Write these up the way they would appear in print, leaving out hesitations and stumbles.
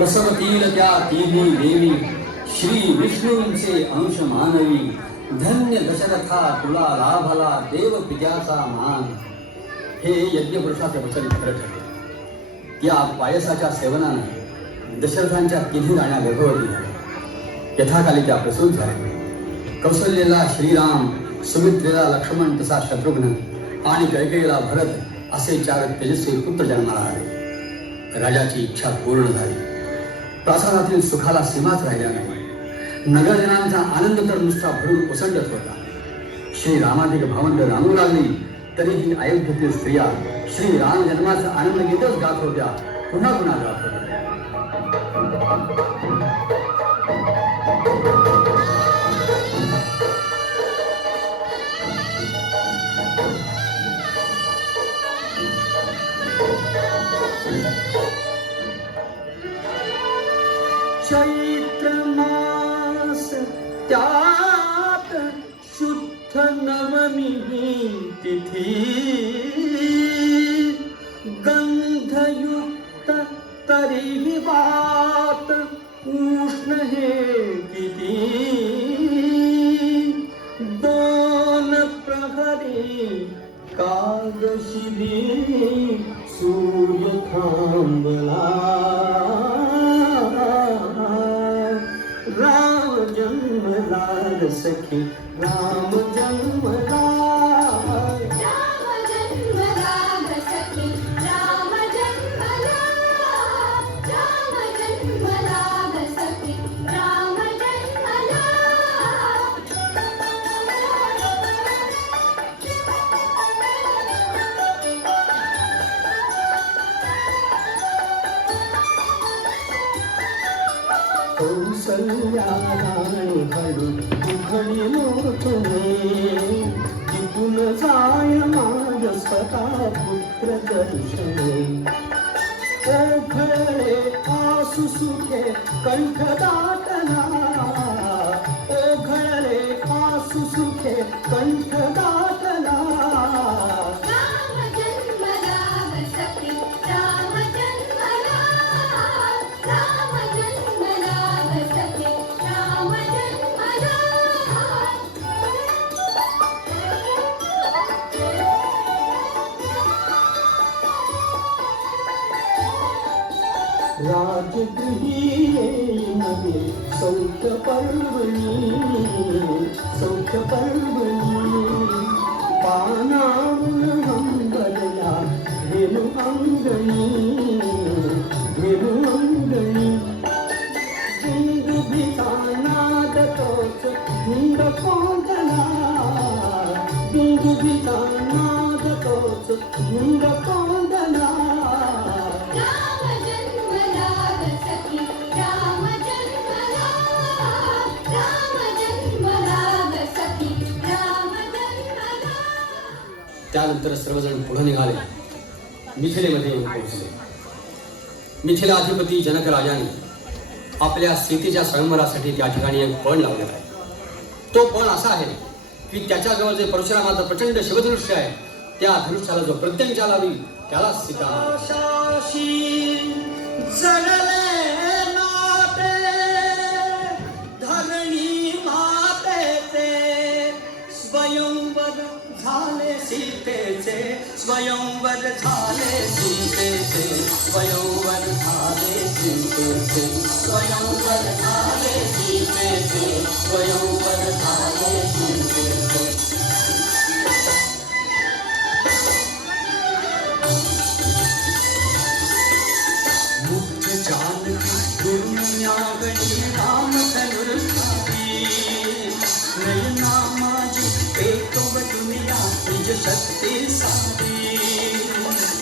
प्रसवतील त्या तिन्ही देवी श्री विष्णूंचे अंश मानवी. धन्य दशरथा तुला लाभला देव पित्याचा मान. हे यज्ञपुरुषाचे वचन खरं ठरले. या पायसाच्या सेवनाने दशरथांच्या तिन्ही राण्या गर्भवती झाल्या. यथाकाली त्या प्रसूत झाल्या. कौशल्येला श्रीराम, सुमित्रेला लक्ष्मण, तसा शत्रुघ्न आणि कैकेयीला भरत असे 4 तेजस्वी पुत्र जन्माला आले. राजाची इच्छा पूर्ण झाली. प्रासादातील सुखाला सीमाच राहिल्या नाही. नगरजनांचा आनंद तर नुसता भरून ओसंडत होता. श्रीरामाधिक भावंड रांगू लागली तरीही अयोध्येतील स्त्रिया श्रीराम जन्माचा आनंद गीतच गात होत्या, पुन्हा पुन्हा गात होत्या. चैत्र मास त्यात शुद्ध नवमी तिथी. गंधयुक्त तरी वात उष्ण हे किती. 2 प्रहरी कागशिदी सूर्य थांबला. राम जन्मला सखी राम जन्मला. राम जन्मला सखी राम जन्मला. राम जन्मला सखी राम जन्मला. कौसल्याराणी हळू उघडी मोठणे. तिथून जाय माझ स्वतः पुत्र दर्शने. ओघळे आसु सुखे कंठ दाटला. ओघळे आसु सुखे कंठ दाटला. राम जन्मला सखी राम जन्मला. राम जन्मला सखी राम जन्मला. राजगृही नवे सौख्य पर्वणी. सौख्य पर्वणी पानावून अंबरला धेनु अंगणी. धेनु अंगणी दुंदुभिचा नाद तोच धुंद कोंडला. दुंदुभिचा नाद तोच धुंद कोंडला. राम जन्मला सखी राम जन्मला. राम जन्मला सखी राम जन्मला. त्यानंतर सर्वजण पुढे निघाले. मिथिलेमध्ये येऊन पोहोचले. मिथिलाधिपती जनक राजाने आपल्या सीतेच्या स्वयंवरासाठी त्या ठिकाणी एक पण लावलेला आहे. तो पण असा आहे की त्याच्याजवळ जे परशुरामाचं प्रचंड शिवधनुष्य आहे, त्या धनुष्याला जो प्रत्यंचा लावी त्याला सीता. धरणी मातेचे स्वयंवर झाले सीतेचे. स्वयंवर झाले सीतेचे. स्वयंवर झाले सीतेचे. स्वयंवर झाले सीतेचे. स्वयंवर झाले सीतेचे. मुख्य जानकी दुर्यागणी राम धनुर्धारी. नयना माझी एकव दुनिया निज शक्ती सारी.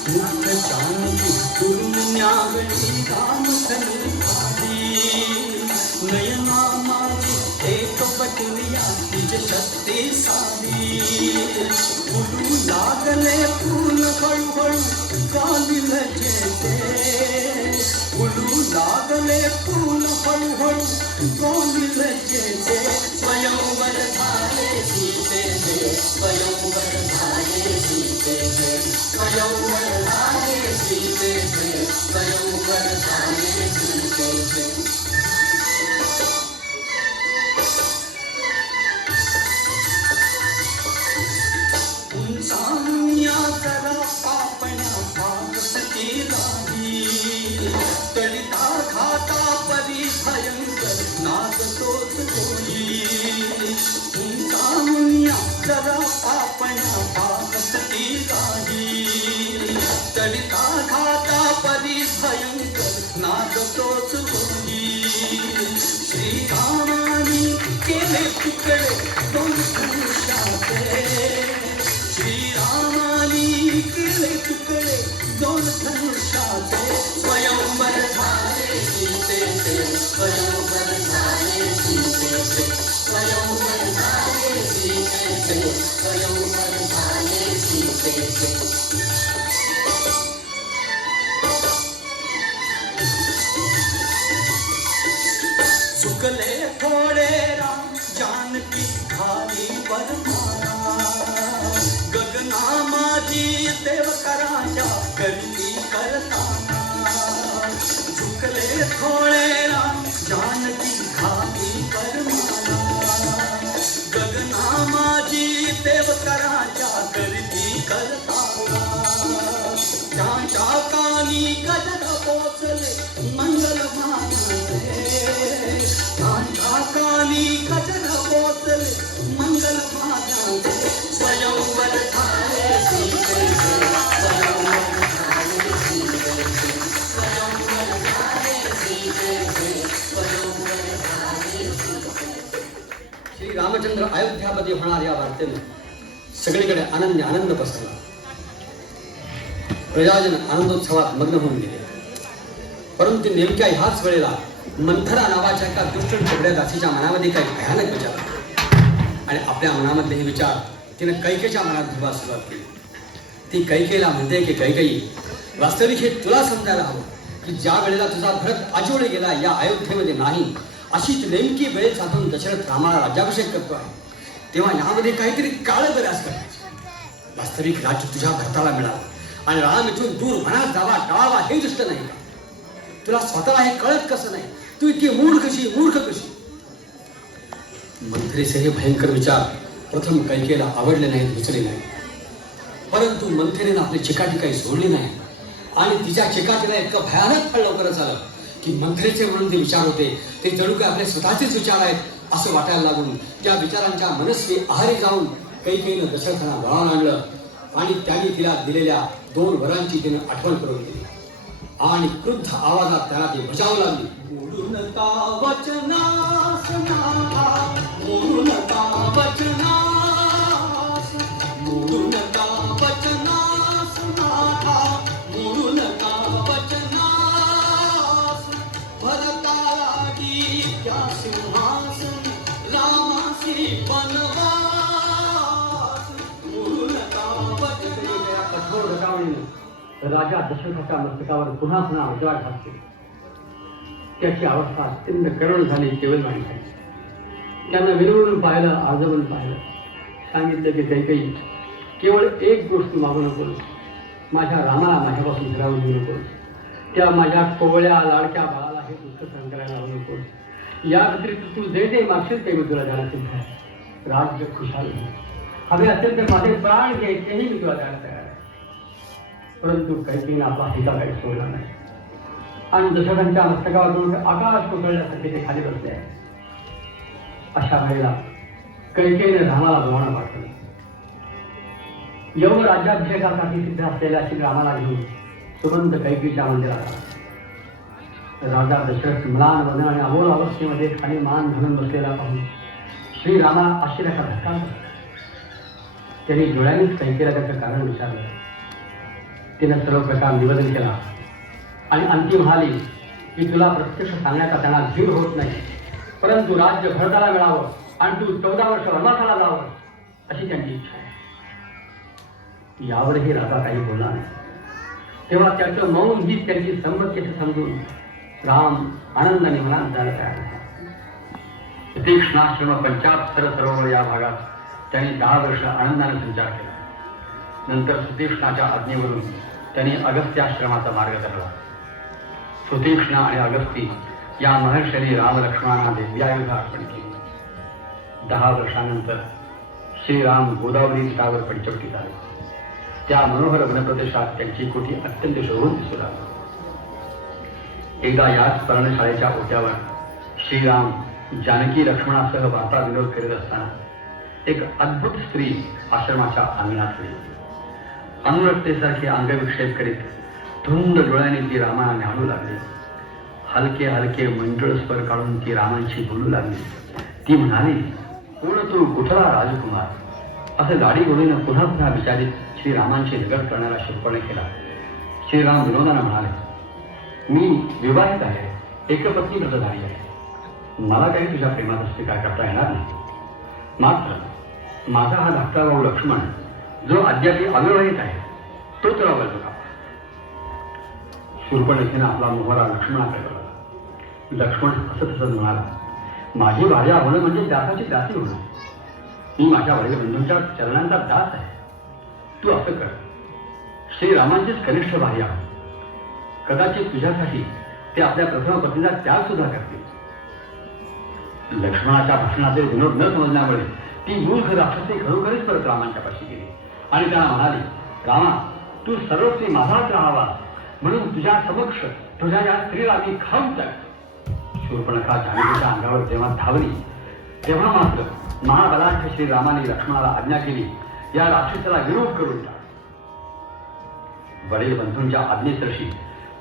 मुख्य जानकी दुर्यागणी राम धनुर्धारी. नयना माझी एकव दुनिया निज शक्ती सारी. फुलू लागले फूल हळूहळू कालिल जेते. फुलू लागले फूल हळूहळू कालिल जेते. स्वयंवर झाले सीतेचे. स्वयंवर झाले सीतेचे. स्वयंवर झाले सीतेचे. स्वयंवर झाले सीतेचे. उंचावण्या जरा पापण्या पाकसती नाही तडिता खाता परी भयंकर नाद तोच होई उंचावण्या जरा पापण्या पाकसती नाही तडिता खाता परी भयंकर नाद तोच होई श्रीरामानी केले तुकडे दोन पुरुषाचे श्रीरामानी केले तुकडे दोन धनुष्याचे स्वयंवर झाले सीतेचे स्वयंवर झाले सीतेचे स्वयंवर झाले सीतेचे स्वयंवर झाले सीतेचे चुकले थोडे राम जानकी खाली बरमारा गगना माझी देवकराच्या करती करताना चुकले थोडे राम जानकी खाली बरमारा गगना माझी देवकराच्या करती करताना त्यांच्या कानी गजर पोचले मंगल मानाचे त्यांच्या कानी गजर पोचले मंगल मानाचे स्वयंवर झाले सीतेचे स्वयंवर झाले सीतेचे स्वयंवर झाले सीतेचे स्वयंवर झाले सीतेचे श्री रामचंद्र अयोध्यामध्ये होणार या वार्तेने सगळीकडे आनंद पसरला प्रजाजन आनंदोत्सवात मग्न होऊन गेले परंतु नेमक्या ह्याच वेळेला मंथरा नावाच्या एका दुष्ट छोट्या दासीच्या मनामध्ये काही भयानक विचार आले आणि आपल्या मनामधले हे विचार तिने कैकेच्या मनात धुवा सुरुवात केली ती कैकेला म्हणते की कैकेयी वास्तविक हे तुला समजायला हवं की ज्या वेळेला तुझा भरत आजोळे गेला या अयोध्येमध्ये नाही अशीच नेमकी वेळ साधून दशरथ रामाला राज्याभिषेक करतो आहे तेव्हा यामध्ये काहीतरी काळ बऱ्याच करायचे वास्तविक राज्य तुझ्या भरताला मिळालं आणि राम इथून दूर मनात जावा टाळावा हे दृष्ट नाही का तुला स्वतःला हे कळत कसं नाही तू इतकी मूर्ख कशी मंथरेचे हे भयंकर विचार प्रथम कैकेला आवडले नाहीत रुचले नाही परंतु मंथरेने आपली चिकाटी काही सोडली नाही आणि तिच्या चिकाटीला इतकं भयानक फळ लवकरच आलं की मंथरेचे म्हणून ते विचार होते ते जणू काय आपले स्वतःचेच विचार आहेत असं वाटायला लागून त्या विचारांच्या मनस्वी आहारी जाऊन कैकेयीनं दशरथाला वळवून आणलं आणि त्यांनी तिला दिलेल्या 2 वरांची तिने आठवण करून दिली आणि क्रुद्ध आवाजात त्याला ती बजावू लागली मोडू नका वचनास नाथा मोडू नका वचनास मोडू नका वचनास नाथा मोडू नका वचनास भरताला त्या सिंहासन रामासी बनवास मोडू नका कठोर रटावणीने राजा दशरथाच्या मस्तकावर पुन्हा उजाड घातले त्याची अवस्था अत्यंत करुण झाली केवलवाणी झाली त्यांना विनवून पाहिलं आजवून पाहिलं सांगितलं की कैकेयी केवळ एक गोष्ट मागू नकोस माझ्या रामाला माझ्यापासून फिरावून देऊ नकोस त्या माझ्या कोवळ्या लाडक्या बाळाला हे दुःख सहन करायला लावू नकोस या व्यतिरिक्त तू जे जे मागशील ते मी तुला द्यायला सिद्ध आहे राज्य खुशाल हवे असेल तर माझे प्राण घे तेही मी तुला द्यायला तयार आहे परंतु कैकेयीने आपला हिता काही सोडला नाही आणि दशरथांच्या मस्तकावरून आकाश कोसळल्यासारखे ते खाली बसले आहे अशा वेळेला कैकेयीने रामाला बोलावणं पाठवलं यव राज्याभिषेकासाठी सिद्ध असलेल्या श्री रामाला घेऊन सुगंध कैकेयीच्या मंदिरात आला राजा दशरथ म्लान वदन आणि अबोल अवस्थेमध्ये खाली मान घालून बसलेला पाहून श्रीरामाला आश्चर्याचा धक्का बसला त्यांनी डोळ्यांनीच कैकेयीला त्याचं कारण विचारलं तिनं सर्व प्रकार निवेदन केला आणि अंतिम म्हणाली की तुला प्रत्यक्ष सांगण्याचा त्यांना धीर होत नाही परंतु राज्य भरताला मिळावं आणि तू 14 वर्ष वनवासाला जावं अशी त्यांची इच्छा आहे यावरही राजा काही बोलला नाही तेव्हा त्याचं मौन ही त्यांची संमती समजून राम आनंदाने मनात जायला तयार झाला तीक्ष्णाश्रम 75 सरोवर या भागात त्यांनी 10 वर्ष आनंदाने संचार केला नंतर सुतीक्ष्णाच्या आज्ञेवरून त्यांनी अगस्त्याश्रमाचा मार्ग धरला सुतीक्ष्ण आणि अगस्ती या महर्षणी राम लक्ष्मणांना दिव्यायुध अर्पण केली. 10 वर्षानंतर श्रीराम गोदावरी तटावर पंचवटीत आले. त्या मनोहर वनप्रदेशात त्यांची कोठी अत्यंत शोभून दिसू लागली. एकदा याच पर्णशाळेच्या ओट्यावर श्रीराम जानकी लक्ष्मणासह वार्ता विनोद करीत असताना एक अद्भुत स्त्री आश्रमाच्या अंगणात आली. अनुरक्तेसारखे अंगविक्षेप करीत धुंद डोळ्याने ती रामाला न्याहाळू लागली. हलके हलके मंडळ स्वर काढून ती रामांशी बोलू लागली. ती म्हणाली, कोण तू, कुठला राजकुमार? असं लाडी गोडीनं पुन्हा पुन्हा विचारित श्रीरामांशी लगट करणारा शूर्पणखेला. श्रीराम विनोदानं म्हणाले, मी विवाहित आहे, एकपत्नी व्रतधारी आहे. मला काही तुझ्या प्रेमात असते काय करता येणार नाही. मात्र माझा हा धाकटा भाऊ लक्ष्मण जो अद्याप अविवाहित आहे तो तुला वळतो का? शूर्पणखेनं आपला मोहरा लक्ष्मणाकडे वळवला. लक्ष्मण हसत हसत म्हणाला, माझी भार्या होणं म्हणजे दासाची दासी होणं. मी माझ्या वडील बंधूंच्या चरणांचा दास आहे. तू असं कर, श्रीरामांचीच कनिष्ठ भार्या हो. कदाचित तुझ्यासाठी ते आपल्या प्रथम पत्नीचा त्याग सुद्धा करतील. लक्ष्मणाच्या भाषणाचे विनोद न समजण्यामुळे ती मूर्ख राक्षसी खरोखरीच परत रामांच्या पाशी गेली आणि त्यांना म्हणाली, रामा, तू सर्वस्वी माझाच राहावा म्हणून तुझ्या समक्ष तुझ्या या स्त्रीला मी खाऊन टाक. शूर्पणखा जानकीच्या अंगावर जेव्हा धावली तेव्हा मात्र महाबलाढ्य श्रीरामाने लक्ष्मणाला आज्ञा केली, या राक्षसाला विरोध करून टाक. वडील बंधूंच्या आज्ञेसरशी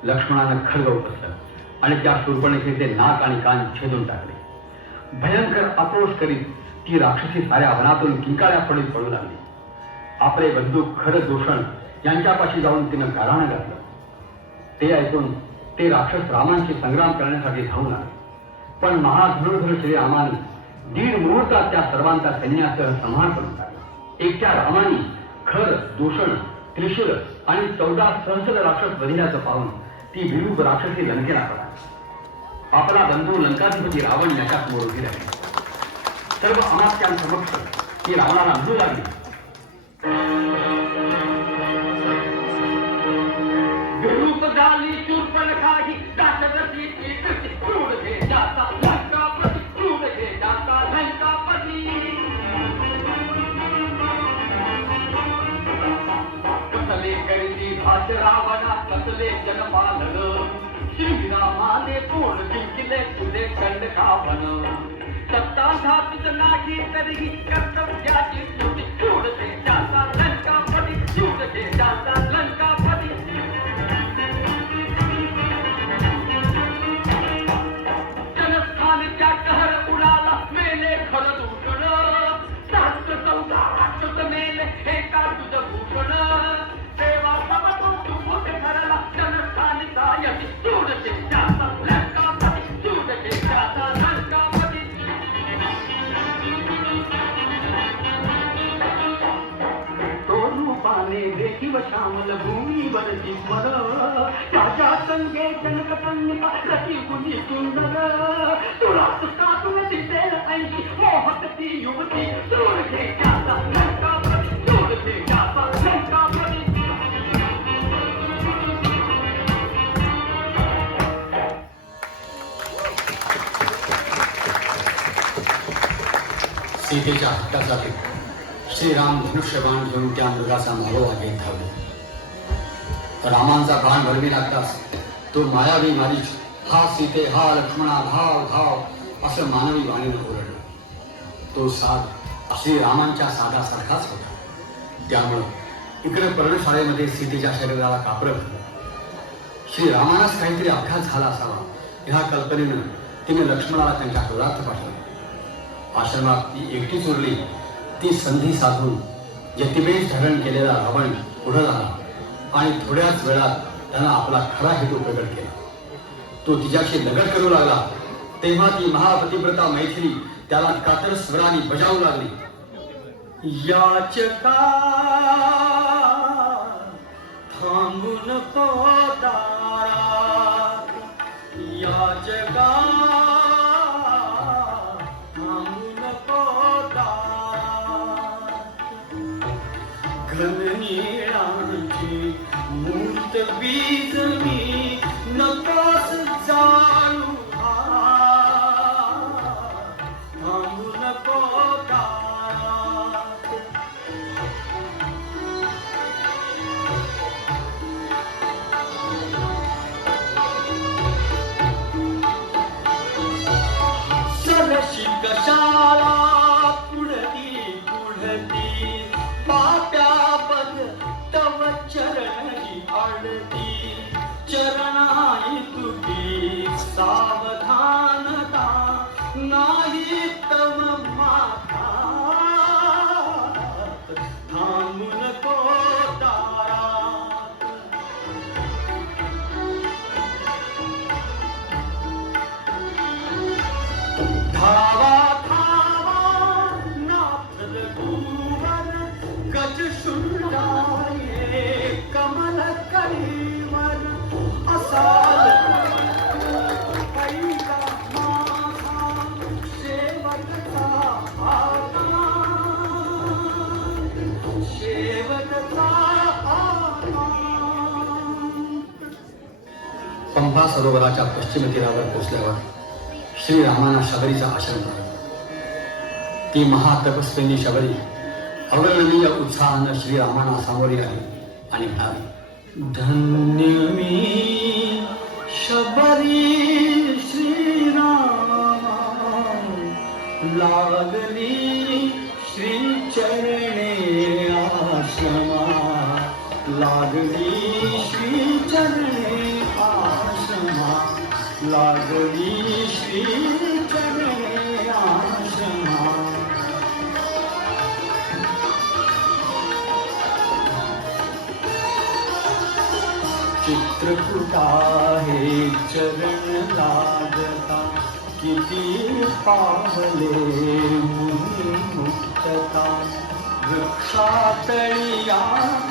लक्ष्मणानं खड्ग उपसलं आणि त्या शूर्पणखेचे नाक आणि कान छेदून टाकले. भयंकर आक्रोश करीत ती राक्षसी साऱ्या वनातून किंकाळ्या पडीत पडू लागली. आपले बंधू खड दूषण यांच्यापाशी जाऊन तिनं गाराणं घातलं. ते ऐकून ते राक्षस रामांशी संग्राम करण्यासाठी धावून आले. पण महाधनुर्धर श्रीरामाने 1.5 मुहूर्तात त्या सर्वांचा सैन्यासह संहार करून टाकला. एकट्या रामाने खर, दूषण, त्रिशूल आणि 14 सहस्र राक्षस वधिल्याचं पाहून ती विरूप राक्षसी लंकेला पडला. आपला बंधू लंकाधिपती रावण याच्या समोर उभी राहिली. सर्व अमात्यांसमक्ष ती रावणाला म्हणू लागली, विरूप झाली शूर्पणखा ही दाशरथीची कृती क्रूर घे जाता लंकापती, क्रूर घे जाता लंकापती. कसले करीती भाष रावणा, कसले जनपालन, श्रीरामाने पूर्ण जिंकले तुझे खंडकावन. सत्ता घातच नाही तरीही कर्तव्याची स्मृती, क्रूर घे जाता लंकापती, क्रूर घे जाता लंकापती. जनस्थानच्या कहर उडाला, मेले खर दूषण, 14 राक्षस मेले एका तुझ भूषण. देवा समतो तू मोठे ठरला, जनस्थानिचा यती, क्रूर घे जाता लंकापती, क्रूर घे जाता लंकापती. तो रूपाने देखील श्यामल भूमीवर जिस्मर, त्याच्या संगे जनककन्या रती गुणी सुंदर. तुला सुखातून दिसेल ऐशी मोहक ती युवती, क्रूर घे जाता लंकापती, क्रूर घे जाता लंकापती. सीतेच्या हट्टासाठी श्रीराम धनुष्यबाण घेऊन त्या मृगाचा मागोवा घेत धावले. रामांचा बाण वळवी लागताच तो मायावी मारीच, हा सीते, हा लक्ष्मणा, धाव धाव असं मानवी वाणीनं ओरडला. तो साध श्रीरामांच्या साधासारखाच होता. त्यामुळं इकडे पर्णशाळेमध्ये सीतेच्या शरीराला कापरं घातलं. श्रीरामानाच काहीतरी अपघात झाला असावा ह्या कल्पनेनं तिने लक्ष्मणाला त्यांच्या डोळ्यात पाठवलं. आश्रमात ती एकटीच उरली. ती संधी साधून यतिवेश धारण केलेला रावण पुढे झाला आणि थोड्याच वेळात त्यानं आपला खरा हेतू प्रकट केला. तो तिच्याशी लगट करू लागला तेव्हा ती महापतिव्रता मैथिली त्याला कातर स्वराने बजावू लागली, याचका थांबू नको दारात, याचका घननीळांची मूर्त बीज मी नकोस जाळू. साल ऐका माझा शेवटचा पंपा सरोवराच्या पश्चिम तीरावर पोचल्यावर श्रीरामांना शबरीचा आश्रम झाला. ती महातपस्विनी शबरी अवर्णनीय उत्साहानं श्रीरामांना सामोरी आली आणि म्हणाली, धन्य मी शबरी श्रीरामा, लागली श्री चरणे आश्रमा, लागली श्री चरणे आश्रमा, लागली श्री चरणे आश्रमा. चित्रकूटा हे चरण लागता, किती पावले मुनी मुक्तता, वृक्षातळी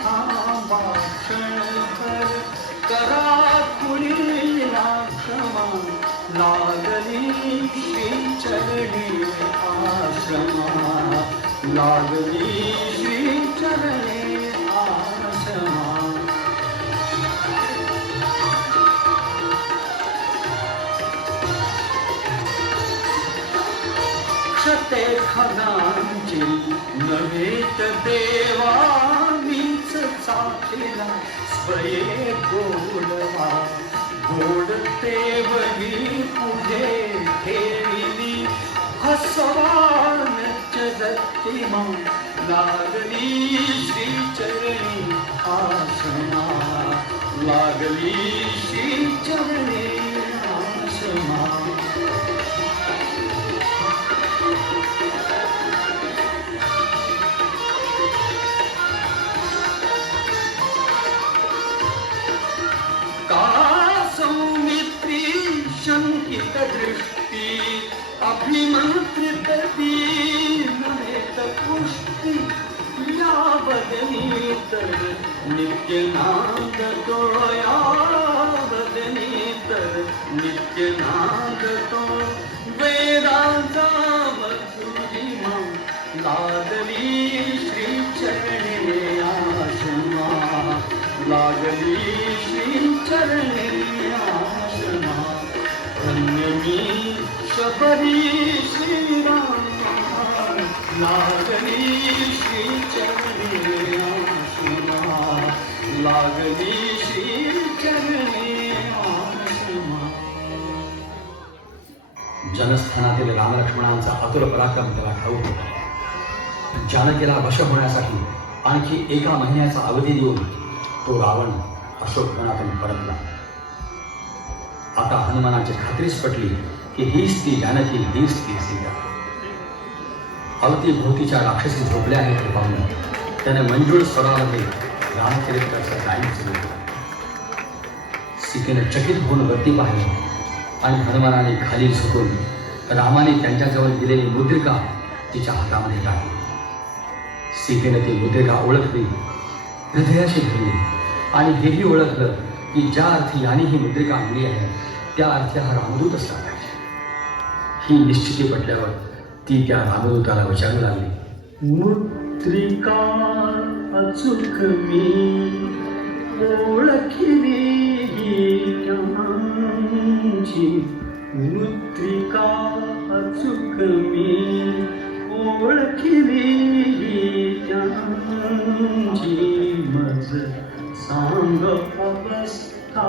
थांबा क्षणभर, करा कुणीला क्षमा, लागली श्री चरणी आश्रमा, लागली श्री चरणी आश्रमा. क्षते खगांची नव्हेत देवा, मीच चाखिला स्वये गोडवा, गोडते वही पुढे ठेविली, हसवानच दत्तिमा, लागली श्री चरणी आश्रमा, लागली श्री चरणी आश्रमा. शंकित दृष्टी अभिमंत्रित दीनमेत पुष्टी, या बदनी तर नित्यनाद तो, या बदनी तर नित्यनाद तो, वेदांचा मधुरिमा, लागली श्री चरणे आश्रमा, लागली श्री चरणे आश्रमा. धन्य मी शबरी श्रीरामा, लागली श्री चरणी आश्रमा, लागली श्री चरणी आश्रमा. जनस्थानातील रामलक्ष्मणांचा अतुल पराक्रम त्याला ठाऊक होता. जानकीला वश होण्यासाठी आणखी 1 महिन्याचा अवधी देऊन तो रावण अशोकवनातून परतला. आता हनुमानाची खात्रीच पटली की हीच ती जानकी, हीच ती सीता. अवतीभोवतीच्या राक्षसी झोपल्या आहेत हे पाहून त्याने मंजूळ स्वरामध्ये रामचरित्राचं गायन सुरू केलं. सीतेने चकित होऊन वरती पाहिले आणि हनुमानाने खाली झुकून रामाने त्यांच्याजवळ दिलेली मुद्रिका तिच्या हातामध्ये टाकली. सीतेने ती मुद्रिका ओळखली, हृदयाशी धरली आणि हेही ओळखलं की ज्या अर्थी याने ही मुद्रिका आणली आहे त्या अर्थी हा रामदूत असला पाहिजे. ही निश्चिती पटल्यावर ती त्या रामदूताला विचारू लागली, मुद्रिका अचूक मी ओळखली ज्ञानची, मुद्रिका अचूक मी ओळखली ज्ञानची, मज सांग अवस्था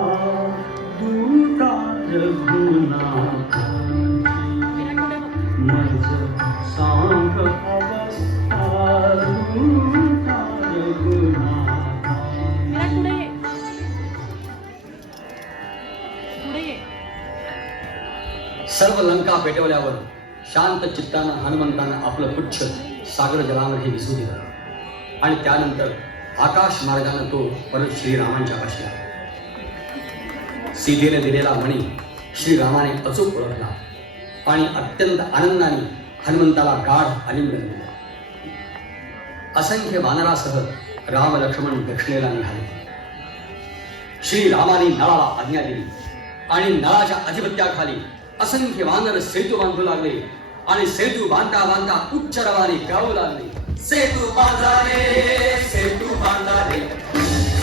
दूता रघुनाथांची, मज सांग अवस्था दूता रघुनाथांची. सर्व लंका पेटवल्यावर शांत चित्तानं हनुमंतानं आपलं पुच्छ सागर जलामध्ये विसू दिलं आणि त्यानंतर आकाश मार्गाने तो परत श्रीरामांच्या पाशी आला. सीतेने दिलेला मणी श्रीरामाने अचूक ओळखला आणि अत्यंत आनंदाने हनुमंताला गाढ आलिंगन दिलं. असंख्य वानरासह राम लक्ष्मण दक्षिणेला निघाले. श्रीरामाने नळाला आज्ञा दिली आणि नळाच्या अधिपत्याखाली असंख्य वानर सेतू बांधू लागले आणि सेतू बांधता बांधता उच्च रवाने गाऊ लागले. सेतू बांधा रे, सेतू बांधा रे,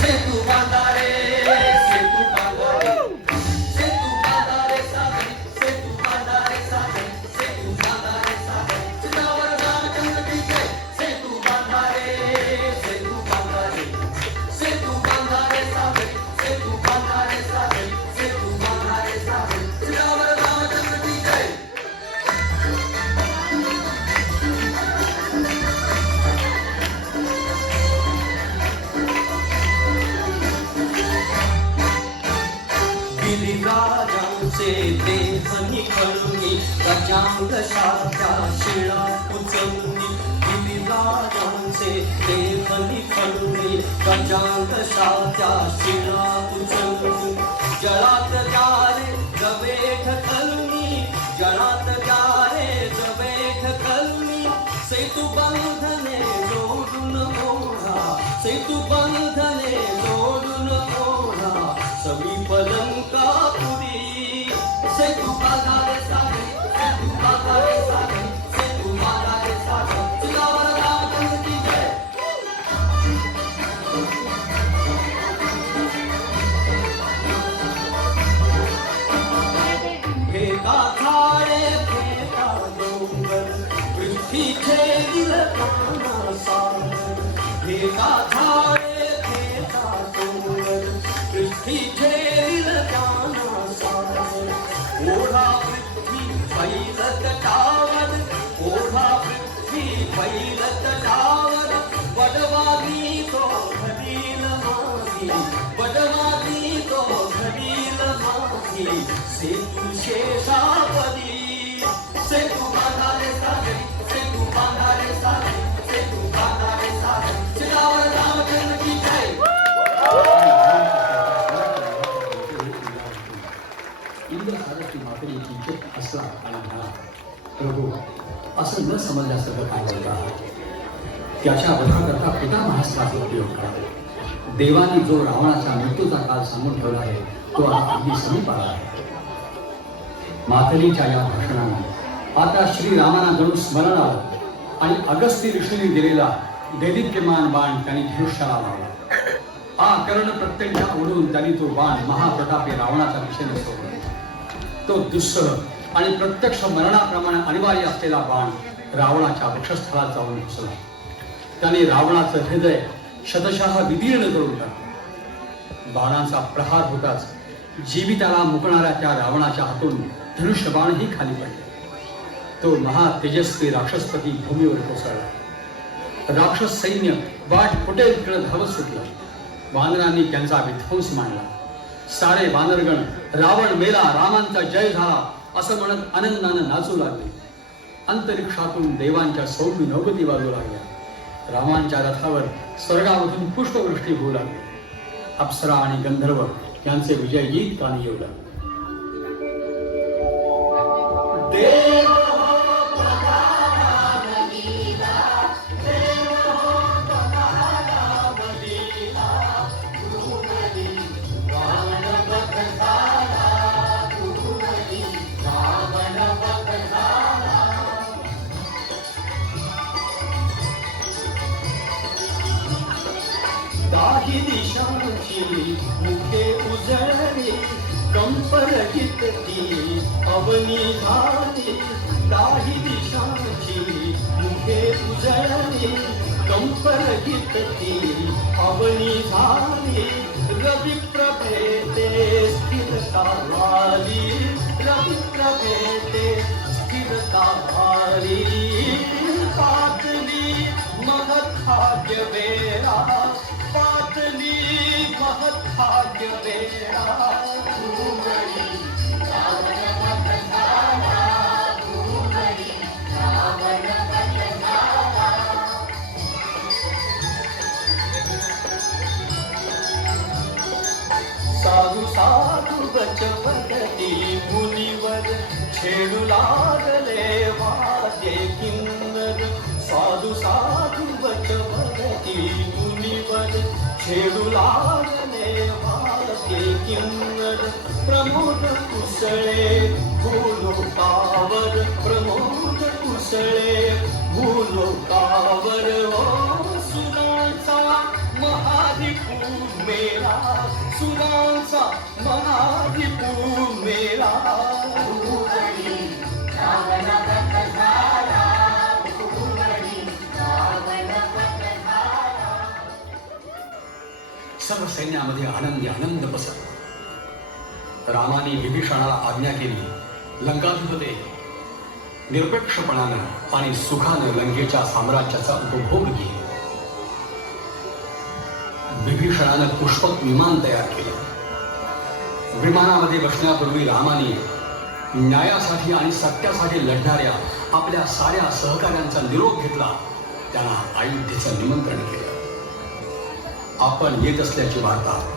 सेतू बांधा रे, सेतू बांधा रे, सेतू बांधा रे सागरे, सेतू बांधा रे सागरे, सेतू बांधा रे सागरे, सीतावर रामचंद्र की जय. सेतू बांधा रे, सेतू बांधा रे, सेतू बांधा रे सागरे, सेतू बांधा रे सागरे, सेतू बांधा रे सागरे, सीतावर रामचंद्र की जय. गिरिराजांचे देह निखळुनी गजांग शाखा शिळा उचलुनी. गिरिराजांचे देह निखळुनी गजांग शाखा शिळा उचलुनी. जळात जारे जवे ढकलुनी, जळात जारे जवे ढकलुनी. सेतू बंधने जोडून ओढा, सेतू बंधने जोडून ओढा. समीप लंकापुरी. सेतू बांधा रे सागरे, सेतू बांधा रे सागरे, सेतू बांधा रे सागरे, सीतावर रामचंद्र की जय. फेका झाडे फेका डोंगर, पृथ्वी खेळील काना सागर. फेका झाडे फेका डोंगर, पृथ्वी खेळील काना सागर. ओढा पृथ्वी फैलत टावर, ओढा पृथ्वी फैलत टावर. वडवादी तो घडील मागी, वडवादी तो घडील मागी. सेतू शेषापदी. सेतू बांधा रे सागरे, सेतू बांधा रे सागरे, सेतू बांधा रे सागरे, सीतावर रामचंद्र की जय. इंद्र सारखी मातेची चित असला आणि म्हणा, प्रभू असं न समजल्यासारखं काय बोलता. त्याच्या वधाकरता पितामहास्त्राचा उपयोग करा. देवाने जो रावणाचा मृत्यूचा काळ सांगून ठेवला आहे तो आता अगदी समीप आला आहे. मातलीच्या या भाषणाने आता श्रीरामांना जणू स्मरण आलं आणि अगस्ती ऋषीने दिलेला दैदिप्यमान बाण त्यांनी धनुष्याला लावला. कर्ण प्रत्यंच्या उडून त्यांनी तो बाण महाप्रतापी रावणाच्या दिशेने सोडला. तो दुस्सह आणि प्रत्यक्ष मरणाप्रमाणे अनिवार्य असलेला बाण रावणाच्या वक्षस्थळात जाऊन घुसला. त्याने रावणाचं हृदय शतशः विदीर्ण करून टाकलं. बाणाचा प्रहार होताच जीविताला मुकणाऱ्या त्या रावणाच्या हातून धनुष्यबाणही खाली पडले. तो महातेजस्वी राक्षसपती भूमीवर कोसळला. राक्षस सैन्य वाट फुटेल तिकडे धावत सुटलं. वानरांनी त्यांचा विध्वंस मांडला. सारे वानरगण रावण मेला, रामांचा जय झाला असं म्हणत आनंदानं नाचू लागले. अंतरिक्षातून देवांच्या सौम्य नौगती वाजू लागल्या. रामांच्या रथावर स्वर्गामधून पुष्पवृष्टी होऊ लागली. अप्सरा आणि गंधर्व यांचे विजयगीत गाणी येऊ लागले. दाही दिशांची मुखे उजळली, कंपरहित ती अवनी झाली. दाही दिशांची मुखे उजळली, कंपरहित ती अवनी झाली. रवि प्रभेते स्थिरता झाली, रवि प्रभेते स्थिरता झाली. पातली महत्भाग्य वेळा, पातली महत्भाग्य वेळा. साधू साधू बचवती मुनीवर, छेडू लागले वाजे किन्नर. साधू साधू बचवती मुनीवर, छेडू लागले वाजे किन्नर प्रमोद कुसळे भूलोकावर प्रमोद कुसळे भूलोकावर ओ सुरांचा महादीपू मेला सुरांचा महादीपू मेला सर्व सैन्यामध्ये आनंदी आनंद पसरला. रामाने विभीषणाला आज्ञा केली, लंकाधिपते निरपेक्षपणानं आणि सुखानं लंकेच्या साम्राज्याचा उपभोग घे. विभीषणानं पुष्पक विमान तयार केलं. विमानामध्ये बसण्यापूर्वी रामाने न्यायासाठी आणि सत्यासाठी लढणाऱ्या आपल्या साऱ्या सहकाऱ्यांचा निरोप घेतला. त्यांना अयोध्येचं निमंत्रण केलं. आपण येत असल्याची वार्ता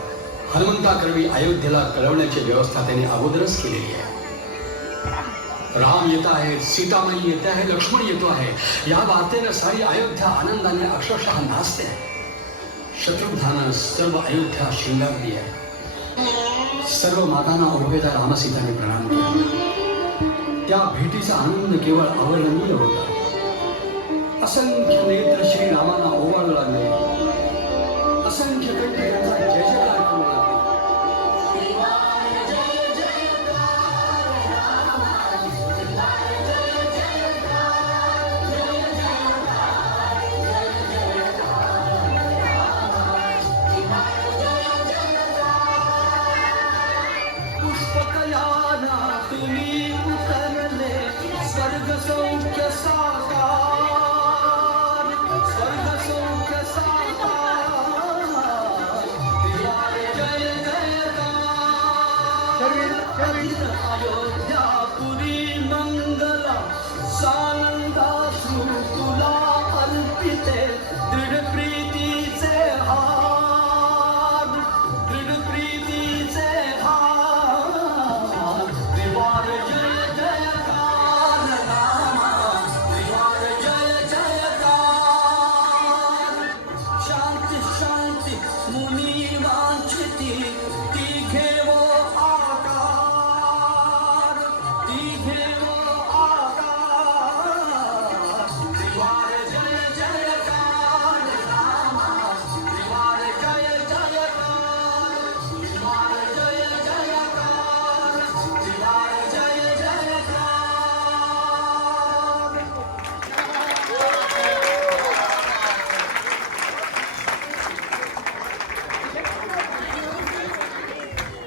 हनुमंताकरवी अयोध्येला कळवण्याची व्यवस्था त्यांनी अगोदरच केलेली आहे. राम येत आहेत, सीतामाई येत आहे, लक्ष्मण येतो आहे. या वार्तेनं सारी अयोध्या आनंदाने अक्षरशः नाचते. शत्रुघ्नानं सर्व अयोध्या शिंगारली आहे. सर्व मातांना उभेता रामसीताने प्रणाम केला. त्या भेटीचा आनंद केवळ अवर्णनीय होता. असंख्य नेत्र श्री रामांना ओवाळू लागले. असंख्य कंठी त्यांचा जय जयकार करू लागले. पुष्पकयाना तुम्ही उतरले स्वर्ग सौख्य साकार स्वर्ग सौख्य साकार जय जयकार अयोध्यापुरी मंगला साला